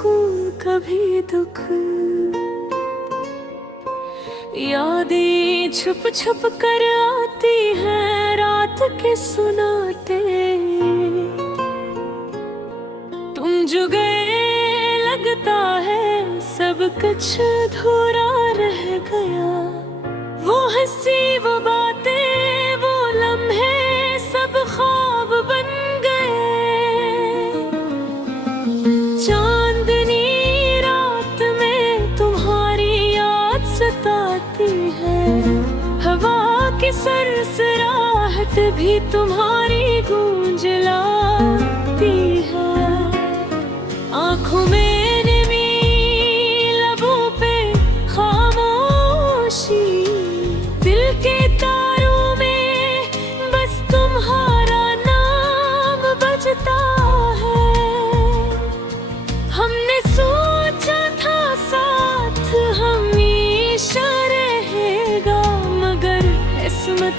सुकून कभी दुख। यादें छुप छुप कर आती हैं रात के सुनाते। तुम जो गए लगता है सब कुछ अधूरा रह गया। वो हंसी वो बातें वो लम्हे सब ख्वाब बन गए। चांदनी रात में तुम्हारी याद सताती है। हवा की सरसराहट भी तुम्हारी गूंज लाती है। आँखों में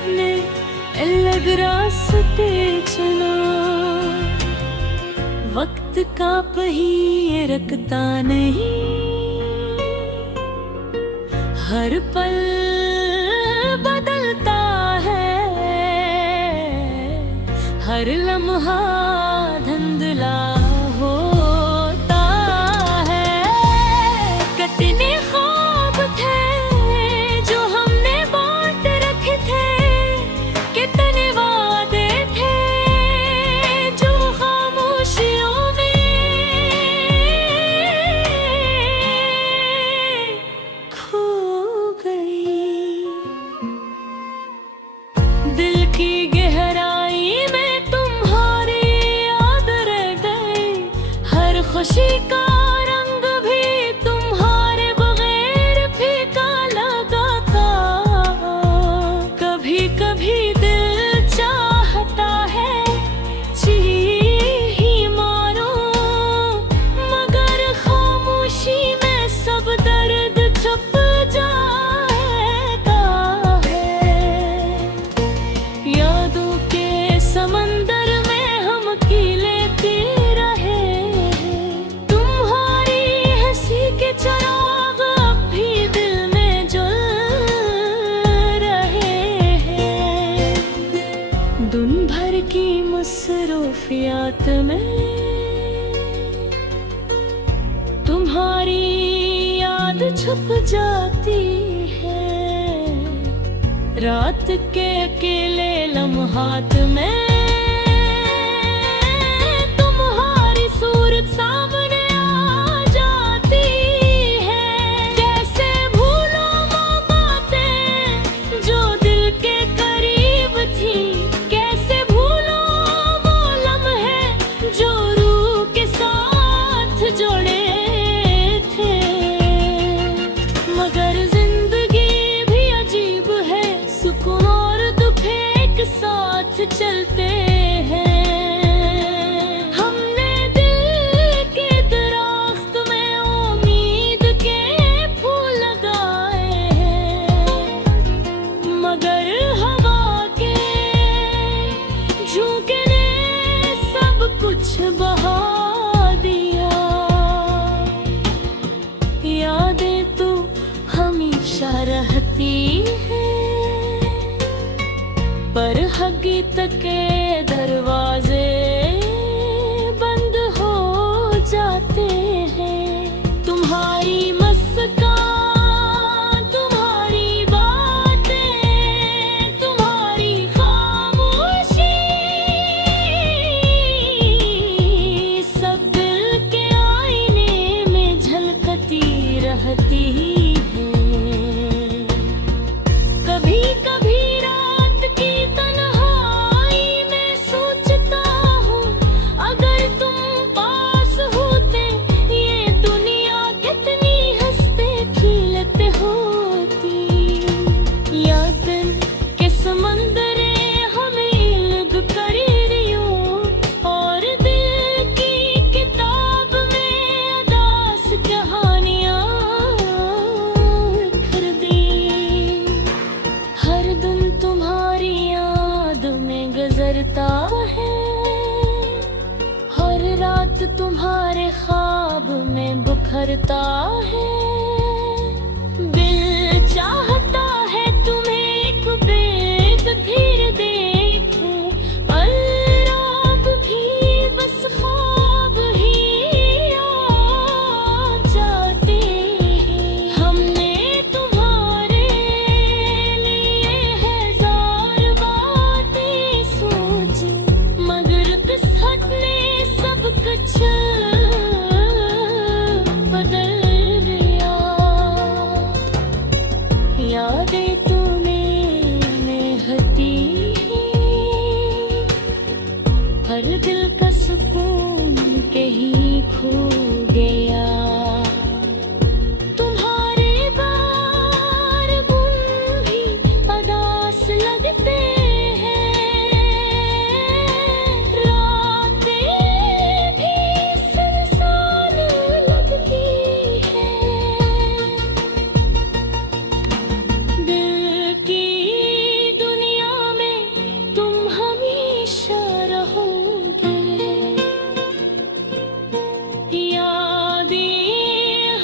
ने अलग रास्ते चला। वक्त का पहिए रुकता नहीं। हर पल बदलता है। हर लम्हा धुंधला होता है। कितने ख्वाब थे जो हमने बांट रखे थे। कितने वादे थे जो खामोशियों में खो गई। दिल की गहराई में तुम्हारी याद रह गई। हर खुशी का रंग भी तुम्हारे बगैर फीका लगा था। कभी कभी दिल चाहता है ही मारो, मगर खामोशी में सब दर्द छुप जाता है। यादों के समंदर में हम कीलेते रहे। तुम्हारी हंसी के चिराग अब भी दिल में जल रहे हैं। दिन भर की मसरूफियात में तुम्हारी याद छुप जाती है। रात के अकेले लम्हात में तुम्हारी सूरत सामने आ जाती है। कैसे भूलो वो बातें जो दिल के करीब थी। कैसे भूलो वो लम्हे जो रूह के साथ जुड़े थे। मगर जिंदगी भी अजीब है। सुकून और दुख एक साथ चलते हैं। हमने दिल के दरख्त में उम्मीद के फूल लगाए हैं। मगर हवा के झोंके ने सब कुछ बहा दिया। यादें तो हमेशा रहती है, पर हकीकत के दरवाजे बंद हो जाते हैं। तुम्हारी मुस्कान तुम्हारी बातें तुम्हारी खामोशी सब दिल के आईने में झलकती रहती है। कभी कभी रात की तन्हाई में सोचती वक्त तुम्हारे ख्वाब में बिखरता है। दिल चाहता है तुम्हें एक बेतदबीर देखूं, और आप भी बस ख्वाब ही आ जाते हैं। हमने तुम्हारे लिए हजार बातें सोची, मगर किस्मत ने सब कुछ बदल दिया। यादें तुम्हें हती हैं, हर दिल का सुकून कहीं खो गया। तुम्हारे बार बुन भी अदास लगते हैं, रातें भी सुनसान लगती हैं। दिल की दुनिया में तुम हमेशा रहोगे, यादें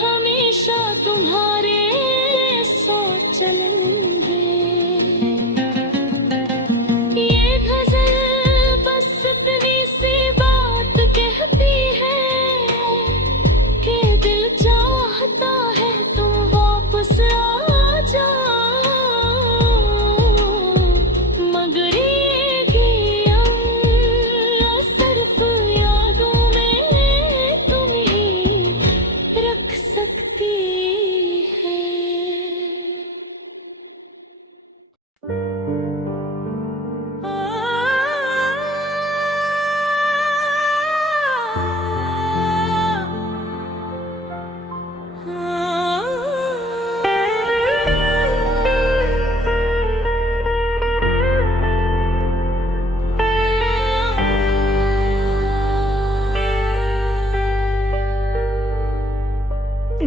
हमेशा तुम्हारे साथ चलेंगे। ये गजल बस इतनी सी बात कहती है कि दिल चाहता है तुम वापस आ जाओ, मगर ये गम सिर्फ यादों में तुम ही रख सकती है।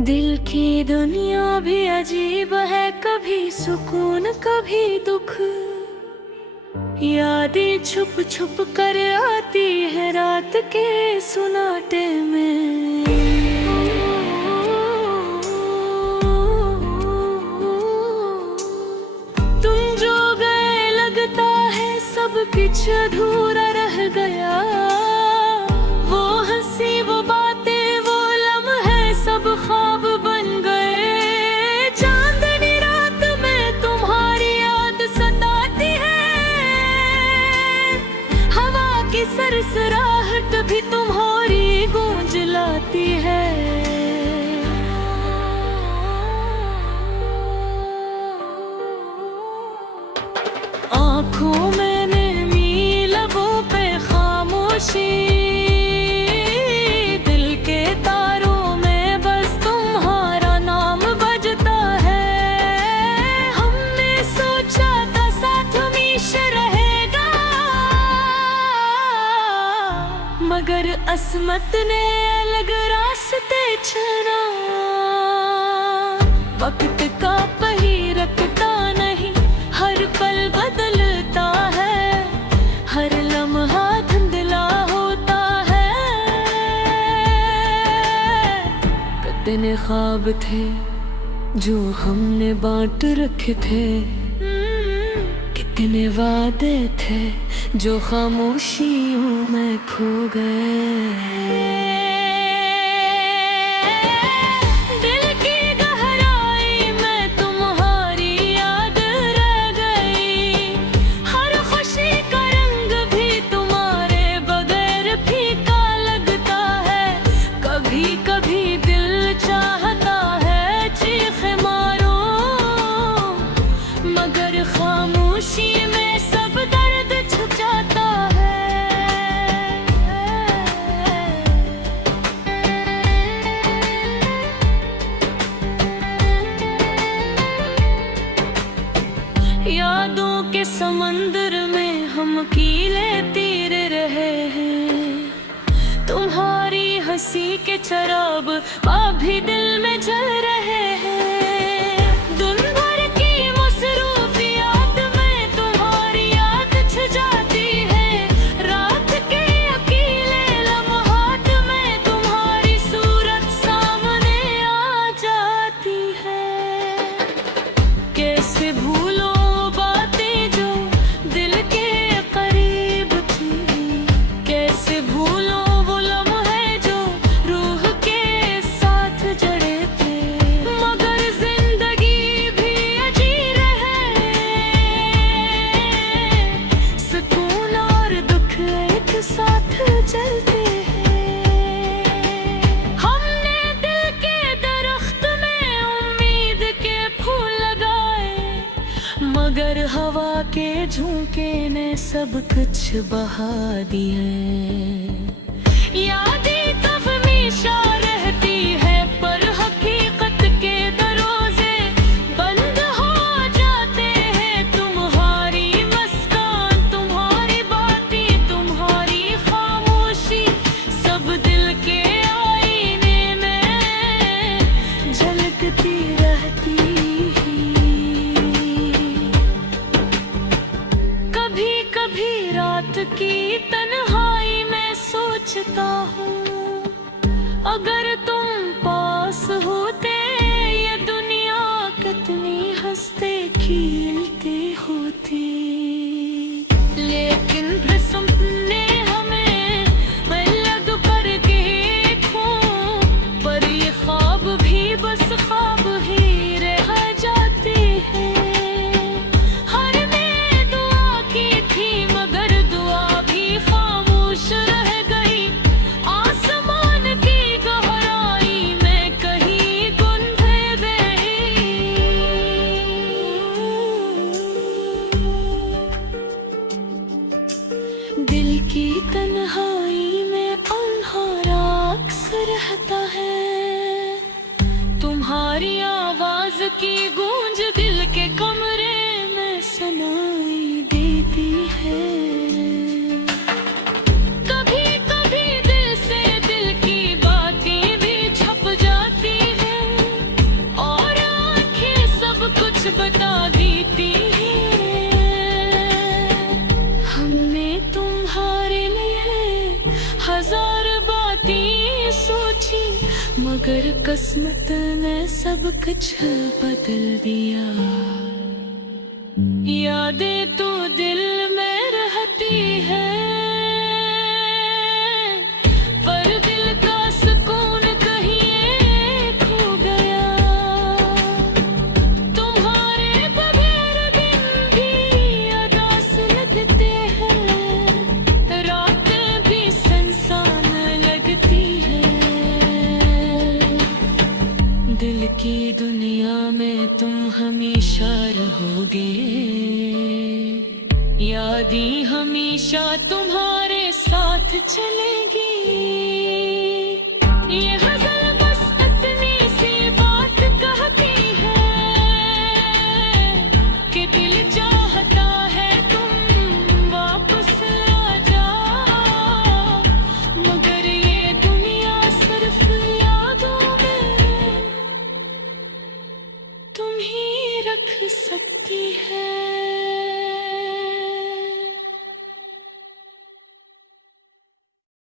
दिल की दुनिया भी अजीब है, कभी सुकून कभी दुख। यादें छुप छुप कर आती है रात के सुनाटे में। तुम जो गए लगता है सब कुछ अधूरा रह गया। वो हंसी वो बातें वो लम्हे सब ख्वाब बन गए। चांदनी रात में तुम्हारी याद सताती है, हवा की सरसराहट भी तुम्हारी गूंज लाती है। आँखों में नमी लबों पे खामोशी, दिल के तारों में बस तुम्हारा नाम बजता है। हमने सोचा था साथ हमेशा रहेगा, मगर असमत ने अलग रास्ते चुना। वक्त का पहिया रखता नहीं, हर पल बदलता है, हर लम्हा धुंधला होता है। कितने ख्वाब थे जो हमने बांट रखे थे, कितने वादे थे जो खामोशियों में खो गए। दिल की गहराई में तुम्हारी याद रह गई, हर खुशी का रंग भी तुम्हारे बगैर फीका लगता है। कभी कभी दिल चाहता है चीख मारो, मगर खामोशी में सब दर्द छुप जाता है। यादों के समंदर में हम कीले तीर रहे हैं, तुम्हारी हंसी के चराग अभी दिल में जल रहे हैं। दिन भर की मसरूफियात में तुम्हारी याद छा जाती है, रात के अकेले लम्हात में हवा के झोंके ने सब कुछ बहा दिया। यादें तब हमेशा रहती है, पर हकीकत के दरोजे बंद हो जाते हैं। तुम्हारी मुस्कान, तुम्हारी बातें, तुम्हारी खामोशी सब दिल के आईने में झलकती रहती। कभी कभी रात की तन्हाई में सोचता हूँ, अगर तुम पास होते ये दुनिया कितनी हंसते खेलते होती। लेकिन फिर सपने हमें मलग कर देखूं, पर ये ख्वाब भी बस ख्वाब ही रह जाते हैं। हर ने दुआ की थी मगर दुआ भी खामोश रह गई। आसमान की गहराई में कहीं गुंध गई। दिल की तन्हाई में अंधारा अक्सर रहता है। तुम्हारी आवाज की गूंज दिल के कमरे में सुनाई देती है। कभी कभी दिल से दिल की बातें भी छप जाती हैं, और आंखें सब कुछ बता देती हैं। हमने तुम्हारे लिए हजार बातें सोची, मगर किस्मत ने सब कुछ बदल दिया। यादें तो दिल में रहती है, पर दिल का सुकून कहीं खो गया। तुम्हारे बगैर दिन भी अदास लगते हैं, रातें भी सुनसान लगती हैं। दिल की दुनिया में तुम हमेशा रहोगे, यादें हमेशा तुम्हारे साथ चलेंगी।